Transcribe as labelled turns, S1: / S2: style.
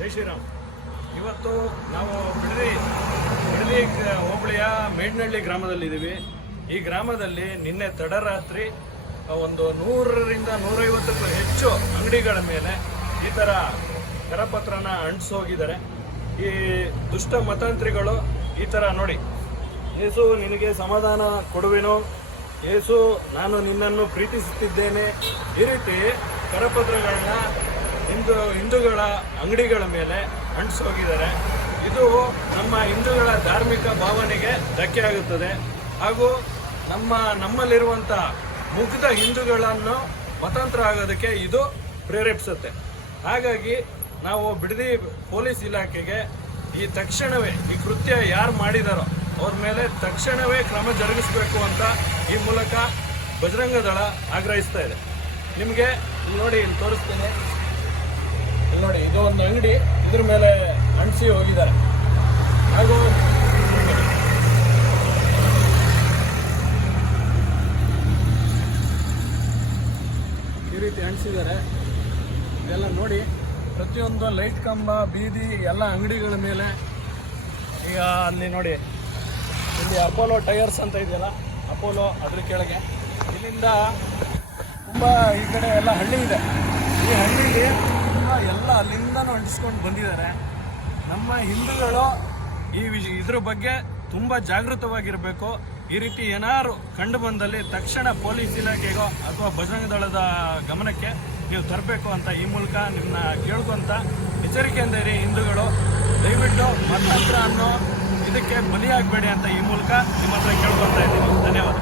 S1: ಜೈ ಶ್ರೀರಾಮ್. ಇವತ್ತು ನಾವು ಬಿಡದಿ ಬಿಡದಿ ಹೋಬಳಿಯ ಮೇಡ್ನಹಳ್ಳಿ ಗ್ರಾಮದಲ್ಲಿದ್ದೀವಿ ಈ ಗ್ರಾಮದಲ್ಲಿ ನಿನ್ನೆ ತಡರಾತ್ರಿ ಒಂದು ನೂರರಿಂದ ನೂರೈವತ್ತಕ್ಕೂ ಹೆಚ್ಚು ಅಂಗಡಿಗಳ ಮೇಲೆ ಈ ಥರ ಕರಪತ್ರನ ಅಂಟಿಸೋಗಿದ್ದಾರೆ. ಈ ದುಷ್ಟ ಮತಾಂತ್ರಿಗಳು ಈ ಥರ ನೋಡಿ ಯೇಸು ನಿನಗೆ ಸಮಾಧಾನ ಕೊಡುವೆನೋ? ಯೇಸು ನಾನು ನಿನ್ನನ್ನು ಪ್ರೀತಿಸುತ್ತಿದ್ದೇನೆ. ಈ ರೀತಿ ಕರಪತ್ರಗಳನ್ನ ಹಿಂದೂ ಹಿಂದೂಗಳ ಅಂಗಡಿಗಳ ಮೇಲೆ ಅಂಟಿಸೋಗಿದ್ದಾರೆ. ಇದು ನಮ್ಮ ಹಿಂದೂಗಳ ಧಾರ್ಮಿಕ ಭಾವನೆಗೆ ಧಕ್ಕೆ ಆಗುತ್ತದೆ. ಹಾಗೂ ನಮ್ಮ ನಮ್ಮಲ್ಲಿರುವಂಥ ಮುಗ್ಧ ಹಿಂದೂಗಳನ್ನು ಮತಾಂತರ ಆಗೋದಕ್ಕೆ ಇದು ಪ್ರೇರೇಪಿಸುತ್ತೆ. ಹಾಗಾಗಿ ನಾವು ಬಿಡದಿ ಪೊಲೀಸ್ ಇಲಾಖೆಗೆ ಈ ತಕ್ಷಣವೇ, ಈ ಕೃತ್ಯ ಯಾರು ಮಾಡಿದಾರೋ ಅವ್ರ ಮೇಲೆ ತಕ್ಷಣವೇ ಕ್ರಮ ಜರುಗಿಸಬೇಕು ಅಂತ ಈ ಮೂಲಕ ಬಜರಂಗ ದಳ ಆಗ್ರಹಿಸ್ತಾ ಇದೆ. ನಿಮಗೆ ನೋಡಿ, ಇಲ್ಲಿ ತೋರಿಸ್ತೇನೆ. ನೋಡಿ, ಇದು ಒಂದು ಅಂಗಡಿ, ಇದ್ರ ಮೇಲೆ ಅಂಟಿಸಿ ಹೋಗಿದ್ದಾರೆ. ಹಾಗೂ ಈ ರೀತಿ ಅಂಟಿಸಿದ್ದಾರೆ. ಇದೆಲ್ಲ ನೋಡಿ, ಪ್ರತಿಯೊಂದು ಲೈಟ್ ಕಂಬ, ಬೀದಿ, ಎಲ್ಲ ಅಂಗಡಿಗಳ ಮೇಲೆ. ಈಗ ಅಲ್ಲಿ ನೋಡಿ, ಇಲ್ಲಿ ಅಪೋಲೋ ಟೈರ್ಸ್ ಅಂತ ಇದೆಯಲ್ಲ ಅಪೋಲೋ ಅದ್ರ ಕೆಳಗೆ. ಇಲ್ಲಿಂದ ತುಂಬ ಈ ಕಡೆ ಎಲ್ಲ ಹಳ್ಳಿ ಇದೆ. ಈ ಎಲ್ಲ ಅಲ್ಲಿಂದನೂ ಅಂಟಿಸ್ಕೊಂಡು ಬಂದಿದ್ದಾರೆ. ನಮ್ಮ ಹಿಂದೂಗಳು ಈ ವಿಷ, ಇದ್ರ ಬಗ್ಗೆ ತುಂಬ ಜಾಗೃತವಾಗಿರಬೇಕು. ಈ ರೀತಿ ಏನಾದ್ರು ಕಂಡು ಬಂದಲ್ಲಿ ತಕ್ಷಣ ಪೊಲೀಸ್ ಇಲಾಖೆಗೋ ಅಥವಾ ಬಜರಂಗ ದಳದ ಗಮನಕ್ಕೆ ನೀವು ತರಬೇಕು ಅಂತ ಈ ಮೂಲಕ ನಿಮ್ಮನ್ನ ಕೇಳ್ಕೊಂತ ಎಚ್ಚರಿಕೆಯಿಂದ ಇರಿ ಹಿಂದೂಗಳು. ದಯವಿಟ್ಟು ಮತಾಂತರ ಅನ್ನೋ ಇದಕ್ಕೆ ಬಲಿಯಾಗಬೇಡಿ ಅಂತ ಈ ಮೂಲಕ ನಿಮ್ಮ ಹತ್ರ ಕೇಳ್ಕೊತಾ ಇದ್ದೀನಿ. ಧನ್ಯವಾದ